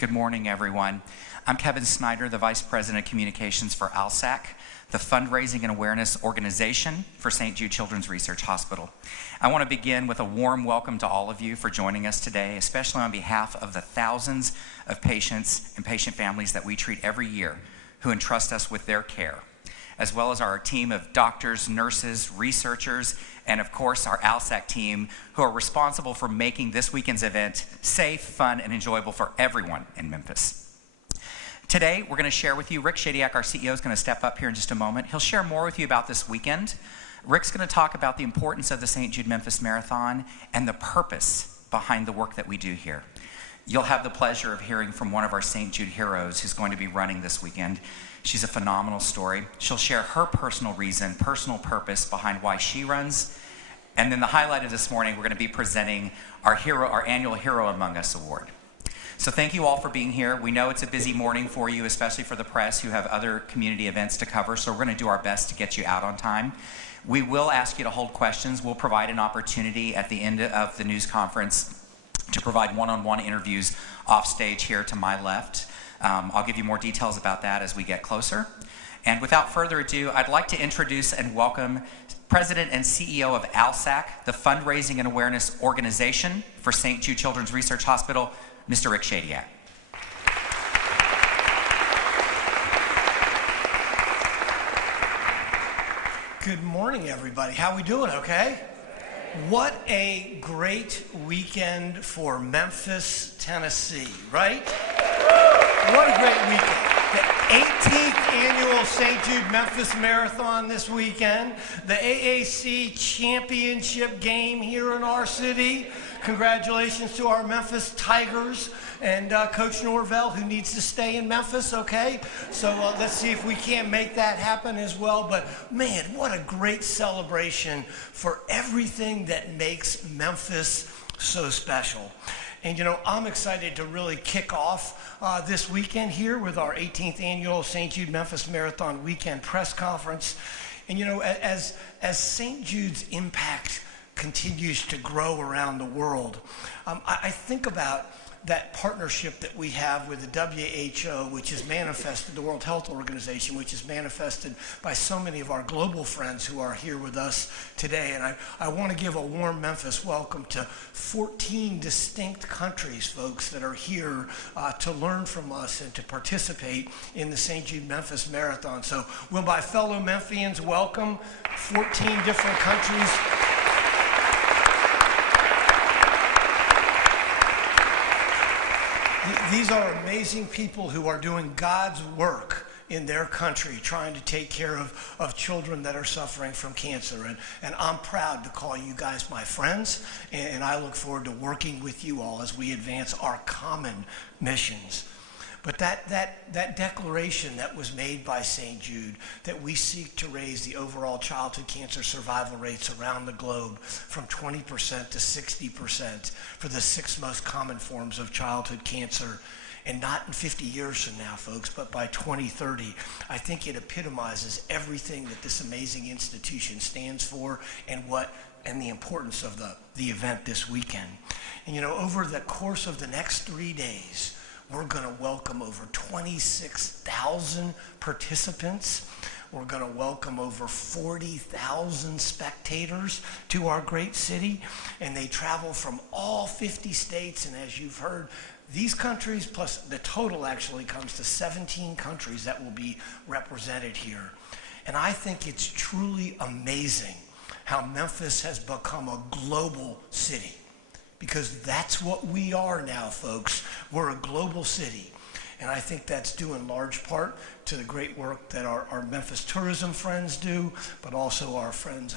Good morning, everyone. I'm Kevin Snyder, the Vice President of Communications for ALSAC, the fundraising and awareness organization for St. Jude Children's Research Hospital. I want to begin with a warm welcome to all of you for joining us today, especially on behalf of the thousands of patients and patient families that we treat every year who entrust us with their care, as well as our team of doctors, nurses, researchers, and of course our ALSAC team who are responsible for making this weekend's event safe, fun, and enjoyable for everyone in Memphis. Today, we're going to share with you, Rick Shadiak, our CEO, is going to step up here in just a moment. He'll share more with you about this weekend. Rick's going to talk about the importance of the St. Jude Memphis Marathon and the purpose behind the work that we do here. You'll have the pleasure of hearing from one of our St. Jude heroes who's going to be running this weekend. She's a phenomenal story. She'll share her personal reason, personal purpose behind why she runs. And then the highlight of this morning, we're going to be presenting our annual Hero Among Us Award. So thank you all for being here. We know it's a busy morning for you, especially for the press who have other community events to cover, so we're going to do our best to get you out on time. We will ask you to hold questions. We'll provide an opportunity at the end of the news conference to provide one-on-one interviews off stage here to my left. I'll give you more details about that as we get closer. And without further ado, I'd like to introduce and welcome President and CEO of ALSAC, the fundraising and awareness organization for St. Jude Children's Research Hospital, Mr. Rick Shadiak. Good morning, everybody. How we doing, okay? What a great weekend for Memphis, Tennessee, right? What a great weekend. The 18th annual St. Jude Memphis Marathon this weekend. The AAC championship game here in our city. Congratulations to our Memphis Tigers and Coach Norvell, who needs to stay in Memphis, okay? So let's see if we can't make that happen as well. But man, what a great celebration for everything that makes Memphis so special. And you know, I'm excited to really kick off this weekend here with our 18th annual St. Jude Memphis Marathon Weekend press conference. And you know, as St. Jude's impact continues to grow around the world, I think about that partnership that we have with the WHO, which is manifested, the World Health Organization, which is manifested by so many of our global friends who are here with us today. And I want to give a warm Memphis welcome to 14 distinct countries, folks, that are here to learn from us and to participate in the St. Jude Memphis Marathon. So will my fellow Memphians welcome 14 different countries. These are amazing people who are doing God's work in their country, trying to take care of children that are suffering from cancer. And I'm proud to call you guys my friends, and I look forward to working with you all as we advance our common missions. But that declaration that was made by St. Jude, that we seek to raise the overall childhood cancer survival rates around the globe from 20% to 60% for the 6 most common forms of childhood cancer, and not in 50 years from now, folks, but by 2030, I think it epitomizes everything that this amazing institution stands for and the importance of the event this weekend. And you know, over the course of the next 3 days, we're going to welcome over 26,000 participants. We're going to welcome over 40,000 spectators to our great city. And they travel from all 50 states. And as you've heard, these countries, plus the total actually comes to 17 countries that will be represented here. And I think it's truly amazing how Memphis has become a global city. Because that's what we are now, folks. We're a global city. And I think that's due in large part to the great work that our Memphis tourism friends do, but also our friends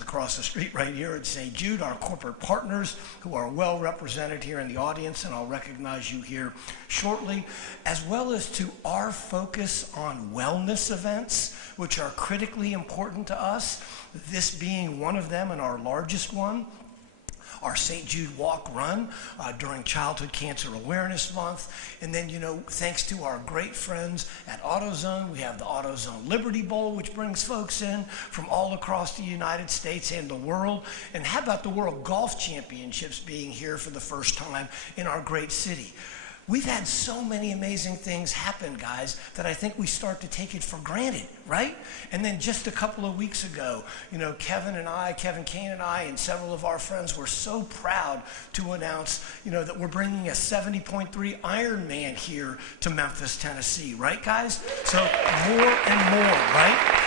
across the street right here at St. Jude, our corporate partners who are well represented here in the audience, and I'll recognize you here shortly, as well as to our focus on wellness events, which are critically important to us, this being one of them and our largest one. Our St. Jude Walk Run during Childhood Cancer Awareness Month. And then, you know, thanks to our great friends at AutoZone, we have the AutoZone Liberty Bowl, which brings folks in from all across the United States and the world. And how about the World Golf Championships being here for the first time in our great city? We've had so many amazing things happen, guys, that I think we start to take it for granted, right? And then just a couple of weeks ago, Kevin Kane and I, and several of our friends were so proud to announce, that we're bringing a 70.3 Ironman here to Memphis, Tennessee, right, guys? So more and more, right?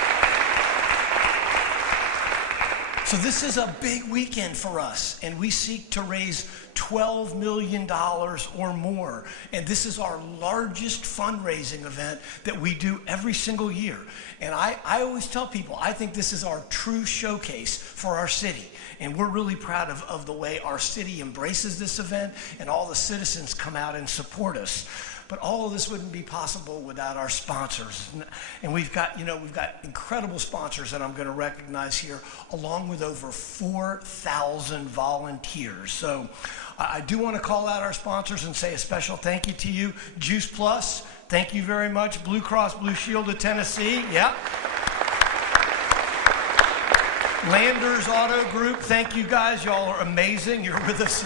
So this is a big weekend for us, and we seek to raise $12 million or more. And this is our largest fundraising event that we do every single year. And I always tell people, I think this is our true showcase for our city. And we're really proud of the way our city embraces this event, and all the citizens come out and support us. But all of this wouldn't be possible without our sponsors. And we've got incredible sponsors that I'm going to recognize here, along with over 4,000 volunteers. So I do want to call out our sponsors and say a special thank you to you. Juice Plus, thank you very much. Blue Cross Blue Shield of Tennessee, yeah. Landers Auto Group, thank you guys. Y'all are amazing. You're with us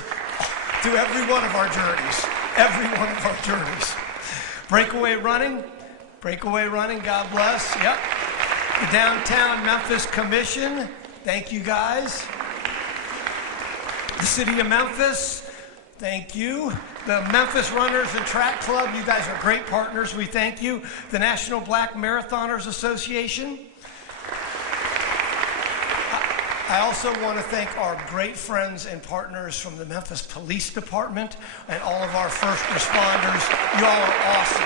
through every one of our journeys. Every one of our journeys. Breakaway Running, God bless. Yep. The Downtown Memphis Commission, thank you guys. The City of Memphis, thank you. The Memphis Runners and Track Club, you guys are great partners, we thank you. The National Black Marathoners Association. I also want to thank our great friends and partners from the Memphis Police Department and all of our first responders. You all are awesome.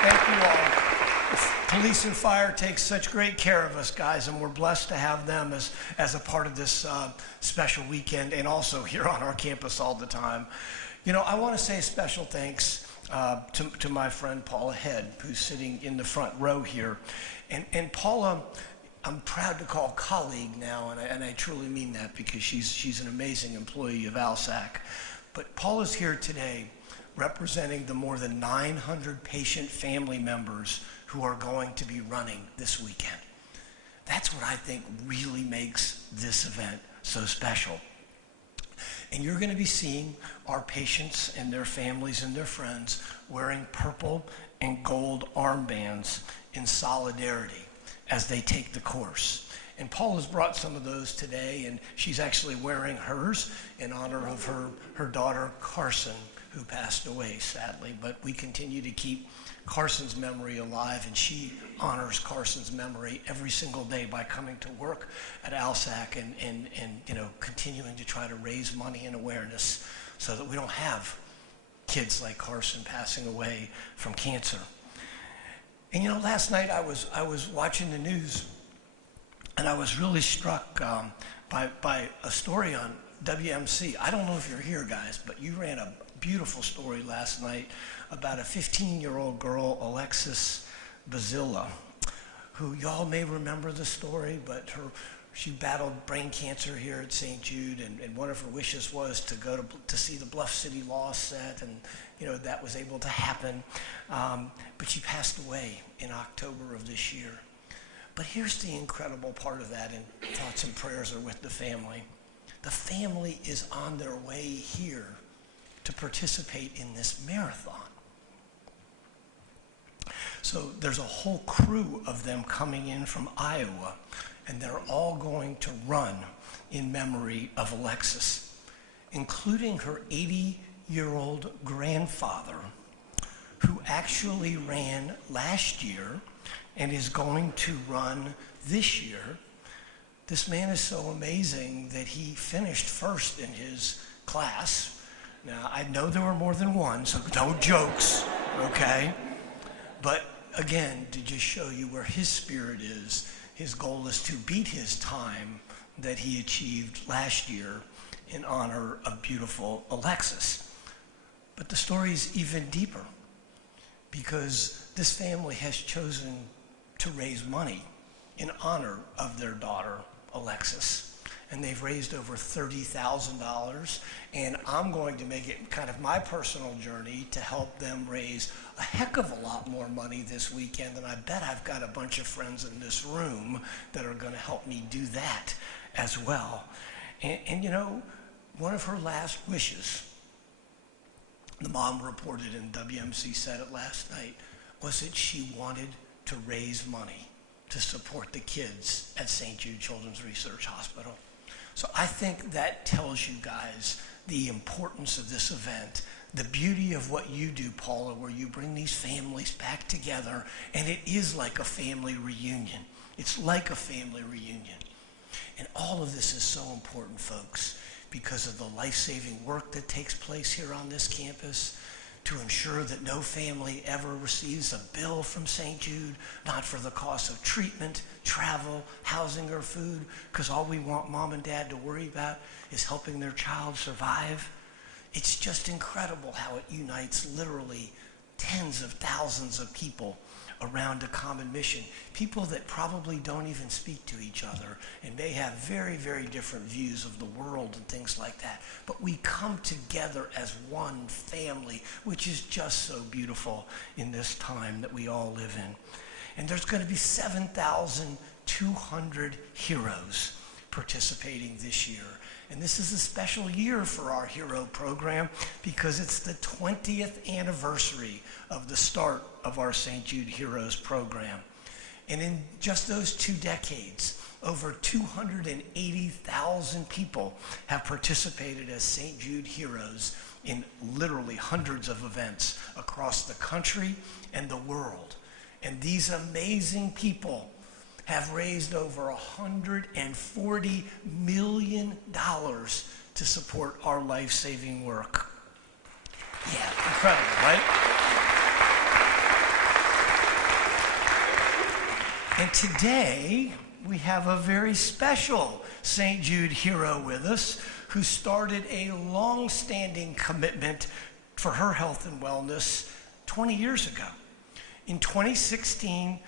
Thank you all. Police and fire take such great care of us, guys, and we're blessed to have them as a part of this special weekend, and also here on our campus all the time. I want to say special thanks to my friend Paula Head, who's sitting in the front row here. And Paula, I'm proud to call colleague now, and I truly mean that, because she's an amazing employee of ALSAC. But Paula's here today representing the more than 900 patient family members who are going to be running this weekend. That's what I think really makes this event so special. And you're going to be seeing our patients and their families and their friends wearing purple and gold armbands in solidarity as they take the course. And Paula's brought some of those today, and she's actually wearing hers in honor of her daughter, Carson, who passed away, sadly. But we continue to keep Carson's memory alive, and she honors Carson's memory every single day by coming to work at ALSAC and continuing to try to raise money and awareness so that we don't have kids like Carson passing away from cancer. And last night I was watching the news, and I was really struck by a story on WMC. I don't know if you're here, guys, but you ran a beautiful story last night about a 15-year-old girl, Alexis Bazilla, who y'all may remember the story, but she battled brain cancer here at St. Jude, and one of her wishes was to go to see the Bluff City Law set, and that was able to happen. But she passed away in October of this year. But here's the incredible part of that, and thoughts and prayers are with the family. The family is on their way here to participate in this marathon. So there's a whole crew of them coming in from Iowa, and they're all going to run in memory of Alexis, including her 80-year-old grandfather, who actually ran last year and is going to run this year. This man is so amazing that he finished first in his class. Now, I know there were more than one, so no jokes, okay? But again, to just show you where his spirit is, his goal is to beat his time that he achieved last year in honor of beautiful Alexis. But the story is even deeper, because this family has chosen to raise money in honor of their daughter, Alexis. And they've raised over $30,000, and I'm going to make it kind of my personal journey to help them raise a heck of a lot more money this weekend, and I bet I've got a bunch of friends in this room that are going to help me do that as well. And one of her last wishes the mom reported, and WMC said it last night, was that she wanted to raise money to support the kids at St. Jude Children's Research Hospital. So I think that tells you guys the importance of this event, the beauty of what you do, Paula, where you bring these families back together, and it is like a family reunion. It's like a family reunion. And all of this is so important, folks, because of the life-saving work that takes place here on this campus, to ensure that no family ever receives a bill from St. Jude, not for the cost of treatment, travel, housing, or food, because all we want mom and dad to worry about is helping their child survive. It's just incredible how it unites literally tens of thousands of people around a common mission. People that probably don't even speak to each other and may have very, very different views of the world and things like that. But we come together as one family, which is just so beautiful in this time that we all live in. And there's going to be 7,200 heroes participating this year. And this is a special year for our hero program because it's the 20th anniversary of the start of our St. Jude Heroes program. And in just those 2 decades, over 280,000 people have participated as St. Jude Heroes in literally hundreds of events across the country and the world. And these amazing people have raised over $140 million to support our life-saving work. Yeah, incredible, right? And today, we have a very special St. Jude hero with us who started a long-standing commitment for her health and wellness 20 years ago. In 2016,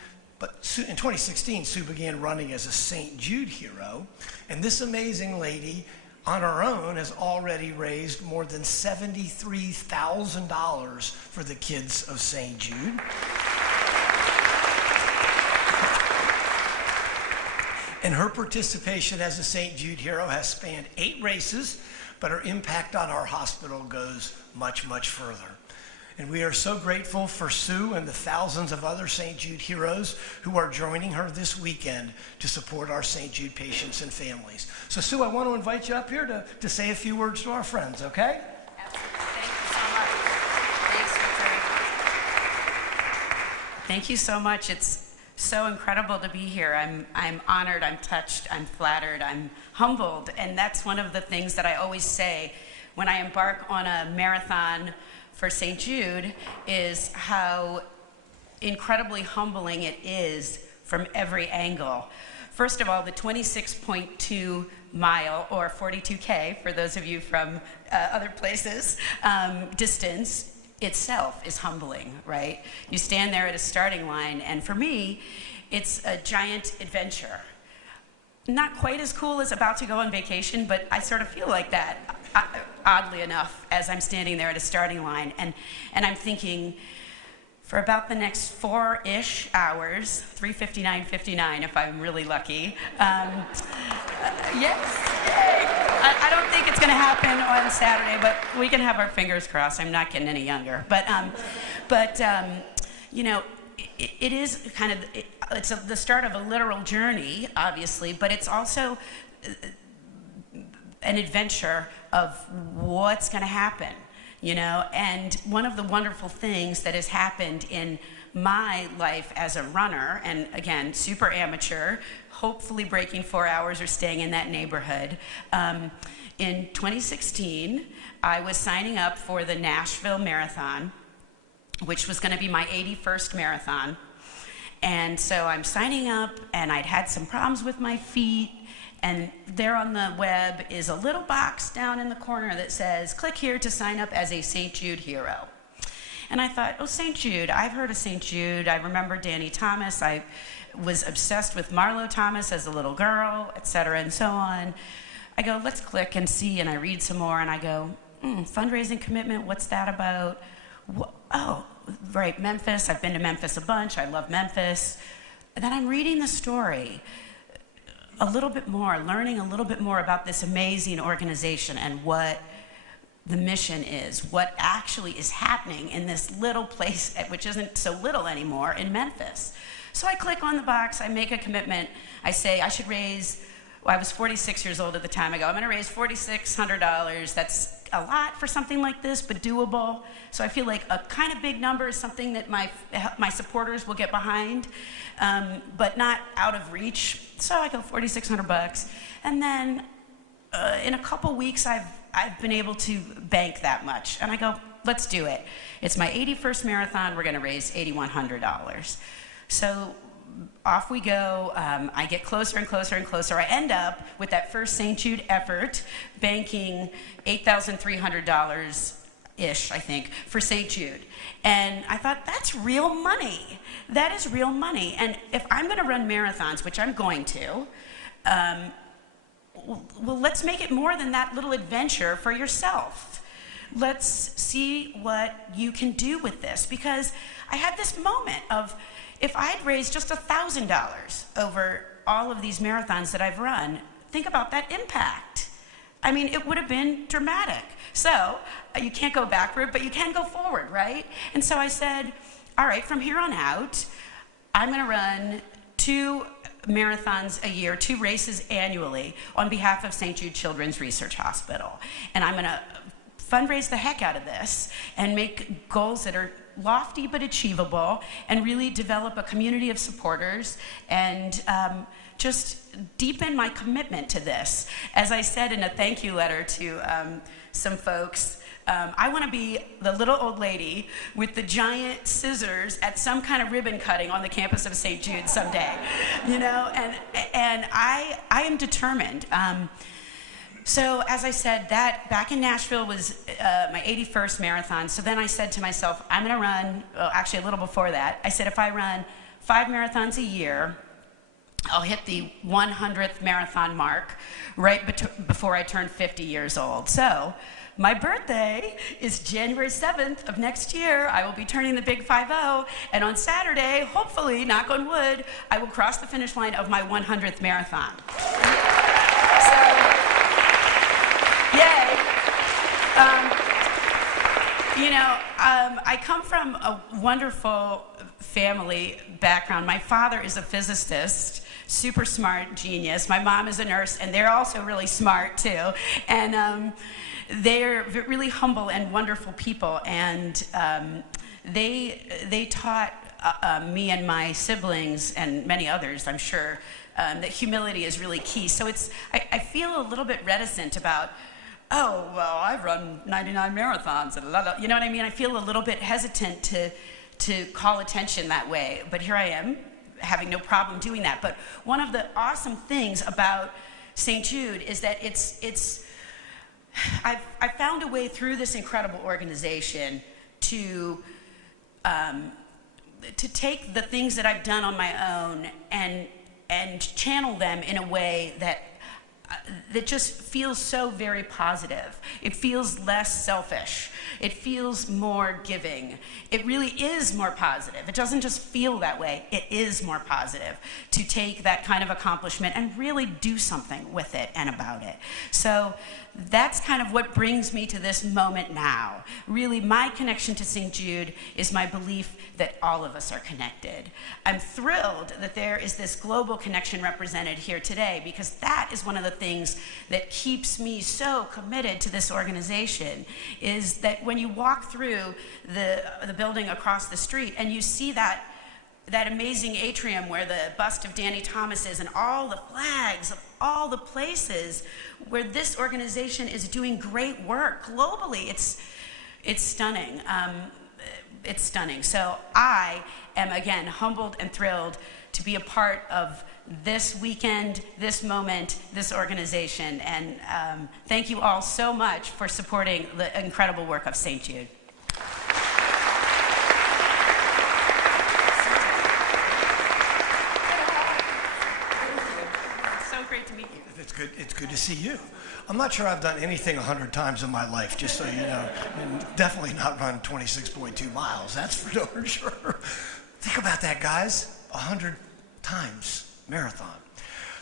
Sue began running as a St. Jude hero, and this amazing lady on her own has already raised more than $73,000 for the kids of St. Jude. And her participation as a St. Jude hero has spanned 8 races, but her impact on our hospital goes much, much further. And we are so grateful for Sue and the thousands of other St. Jude heroes who are joining her this weekend to support our St. Jude patients and families. So Sue, I want to invite you up here to say a few words to our friends, okay? Absolutely. Thank you so much. It's so incredible to be here. I'm honored, I'm touched, I'm flattered, I'm humbled. And that's one of the things that I always say when I embark on a marathon for St. Jude, is how incredibly humbling it is from every angle. First of all, the 26.2 mile, or 42K, for those of you from other places, distance itself is humbling, right? You stand there at a starting line, and for me, it's a giant adventure. Not quite as cool as about to go on vacation, but I sort of feel like that, oddly enough, as I'm standing there at a starting line. And I'm thinking, for about the next 4-ish hours, 3:59:59 if I'm really lucky. Yes, yay! I don't think it's going to happen on Saturday, but we can have our fingers crossed. I'm not getting any younger. But you know, it is kind of, it's the start of a literal journey, obviously, but it's also an adventure of what's going to happen, you know. And one of the wonderful things that has happened in my life as a runner, and again, super amateur, hopefully breaking 4 hours or staying in that neighborhood. In 2016, I was signing up for the Nashville Marathon, which was going to be my 81st marathon. And so I'm signing up, and I'd had some problems with my feet, and there on the web is a little box down in the corner that says, click here to sign up as a St. Jude hero. And I thought, oh, St. Jude, I've heard of St. Jude. I remember Danny Thomas. I was obsessed with Marlo Thomas as a little girl, et cetera, and so on. I go, let's click and see, and I read some more, and I go, fundraising commitment, what's that about? Oh, right, Memphis. I've been to Memphis a bunch. I love Memphis. And then I'm reading the story a little bit more, learning a little bit more about this amazing organization and what the mission is, what actually is happening in this little place, which isn't so little anymore, in Memphis. So I click on the box, I make a commitment, I say I should raise, well, I was 46 years old at the time. I go, I'm gonna raise $4,600. That's a lot for something like this, but doable. So I feel like a kind of big number is something that my supporters will get behind, but not out of reach. So I go $4,600. And then in a couple weeks, I've been able to bank that much. And I go, let's do it. It's my 81st marathon. We're gonna raise $8,100. So off we go. I get closer and closer and closer. I end up with that first St. Jude effort, banking $8,300-ish, I think, for St. Jude. And I thought, that's real money. That is real money. And if I'm gonna run marathons, which I'm going to, well, let's make it more than that little adventure for yourself. Let's see what you can do with this. Because I had this moment of, if I'd raised just $1,000 over all of these marathons that I've run, think about that impact. I mean, it would have been dramatic. So you can't go backward, but you can go forward, right? And so I said, all right, from here on out, I'm gonna run 2 marathons a year, 2 races annually on behalf of St. Jude Children's Research Hospital. And I'm gonna fundraise the heck out of this and make goals that are lofty but achievable, and really develop a community of supporters, and just deepen my commitment to this. As I said in a thank you letter to some folks, I want to be the little old lady with the giant scissors at some kind of ribbon cutting on the campus of St. Jude someday, you know, and I am determined. So as I said, that back in Nashville was my 81st marathon. So then I said to myself, I'm gonna run, well, actually a little before that, I said if I run 5 marathons a year, I'll hit the 100th marathon mark right before I turn 50 years old. So my birthday is January 7th of next year. I will be turning the big 50, and on Saturday, hopefully, knock on wood, I will cross the finish line of my 100th marathon. So, yay. You know, I come from a wonderful family background. My father is a physicist, super smart genius. My mom is a nurse, and they're also really smart too. And they're really humble and wonderful people. And they taught me and my siblings, and many others, I'm sure, that humility is really key. So I feel a little bit reticent about, oh, well, I've run 99 marathons, and you know what I mean? I feel a little bit hesitant to call attention that way, but here I am, having no problem doing that. But one of the awesome things about St. Jude is that I've found a way through this incredible organization to take the things that I've done on my own and channel them in a way that just feels so very positive. It feels less selfish. It feels more giving. It really is more positive. It doesn't just feel that way. It is more positive to take that kind of accomplishment and really do something with it and about it. So that's kind of what brings me to this moment now. Really, my connection to St. Jude is my belief that all of us are connected. I'm thrilled that there is this global connection represented here today, because that is one of the things that keeps me so committed to this organization, is that when you walk through the building across the street and you see that amazing atrium where the bust of Danny Thomas is, and all the flags of all the places where this organization is doing great work globally, it's stunning. It's stunning. So I am, again, humbled and thrilled to be a part of this weekend, this moment, this organization. And thank you all so much for supporting the incredible work of St. Jude. It's good to see you. I'm not sure I've done anything 100 times in my life, just so you know. And definitely not run 26.2 miles, that's for darn sure. Think about that, guys. 100 times marathon.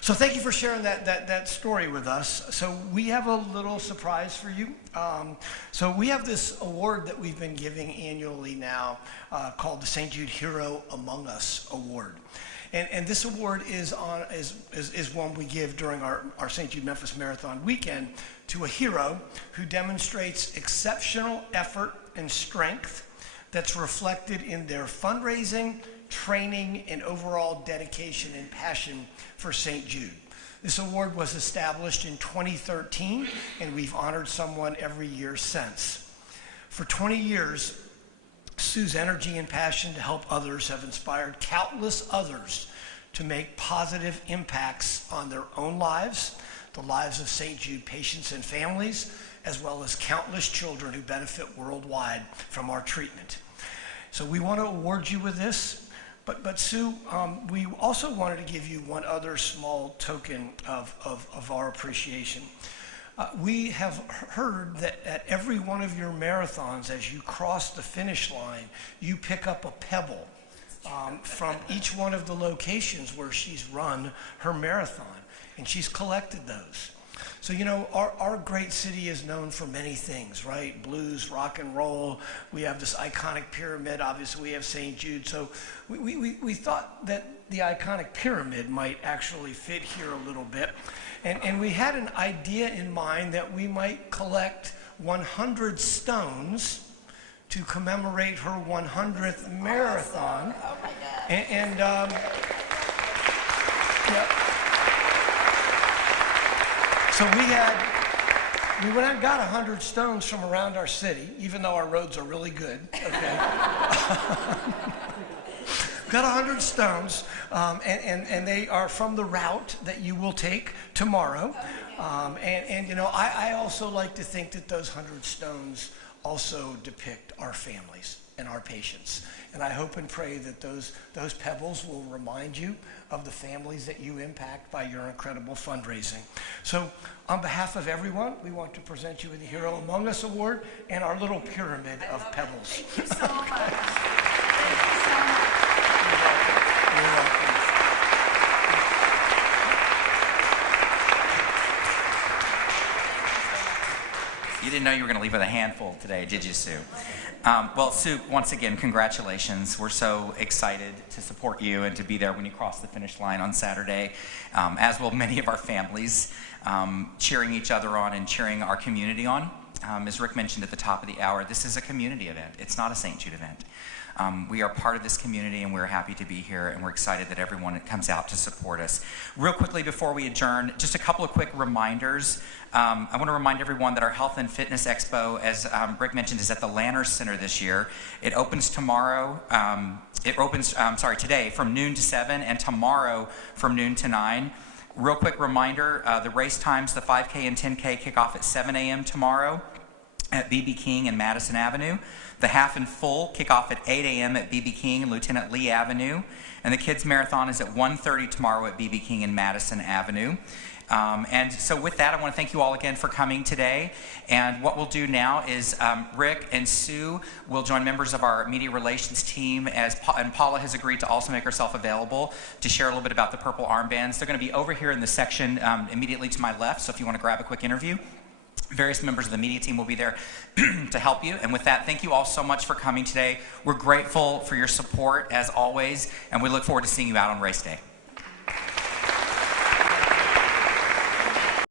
So thank you for sharing that story with us. So we have a little surprise for you. So we have this award that we've been giving annually now called the St. Jude Hero Among Us Award. And this award is one we give during our St. Jude Memphis Marathon Weekend to a hero who demonstrates exceptional effort and strength that's reflected in their fundraising, training, and overall dedication and passion for St. Jude. This award was established in 2013, and we've honored someone every year since. For 20 years, Sue's energy and passion to help others have inspired countless others to make positive impacts on their own lives, the lives of St. Jude patients and families, as well as countless children who benefit worldwide from our treatment. So we want to award you with this. But Sue, we also wanted to give you one other small token of our appreciation. We have heard that at every one of your marathons, as you cross the finish line, you pick up a pebble from each one of the locations where she's run her marathon, and she's collected those. So, you know, our great city is known for many things, right? Blues, rock and roll. We have this iconic pyramid. Obviously, we have St. Jude. So we thought that the iconic pyramid might actually fit here a little bit. And we had an idea in mind that we might collect 100 stones to commemorate her 100th marathon. Oh my God. Yeah. So we went out and got 100 stones from around our city, even though our roads are really good, okay? Got 100 stones, and they are from the route that you will take tomorrow. And you know, I also like to think that those 100 stones also depict our families and our patients. And I hope and pray that those pebbles will remind you of the families that you impact by your incredible fundraising. So on behalf of everyone, we want to present you with the Hero Among Us Award and our little pyramid of pebbles. Thank you so much. Thank you so much. You're welcome. You didn't know you were going to leave with a handful today, did you, Sue? Well, Sue, once again, congratulations. We're so excited to support you and to be there when you cross the finish line on Saturday, as will many of our families, cheering each other on and cheering our community on. As Rick mentioned at the top of the hour, this is a community event. It's not a St. Jude event. We are part of this community, and we're happy to be here, and we're excited that everyone comes out to support us. Real quickly before we adjourn, just a couple of quick reminders. I want to remind everyone that our Health and Fitness Expo, as Rick mentioned, is at the Lanners Center this year. It opens tomorrow. Today from noon to 7, and tomorrow from noon to 9. Real quick reminder, the race times, the 5K and 10K kick off at 7 a.m. tomorrow at B.B. King and Madison Avenue. The half and full kick off at 8 a.m. at B.B. King and Lieutenant Lee Avenue. And the Kids Marathon is at 1:30 tomorrow at B.B. King and Madison Avenue. And so with that, I want to thank you all again for coming today. And what we'll do now is Rick and Sue will join members of our media relations team, and Paula has agreed to also make herself available to share a little bit about the purple armbands. They're going to be over here in the section immediately to my left, so if you want to grab a quick interview. Various members of the media team will be there to help you. And with that, thank you all so much for coming today. We're grateful for your support, as always, and we look forward to seeing you out on race day.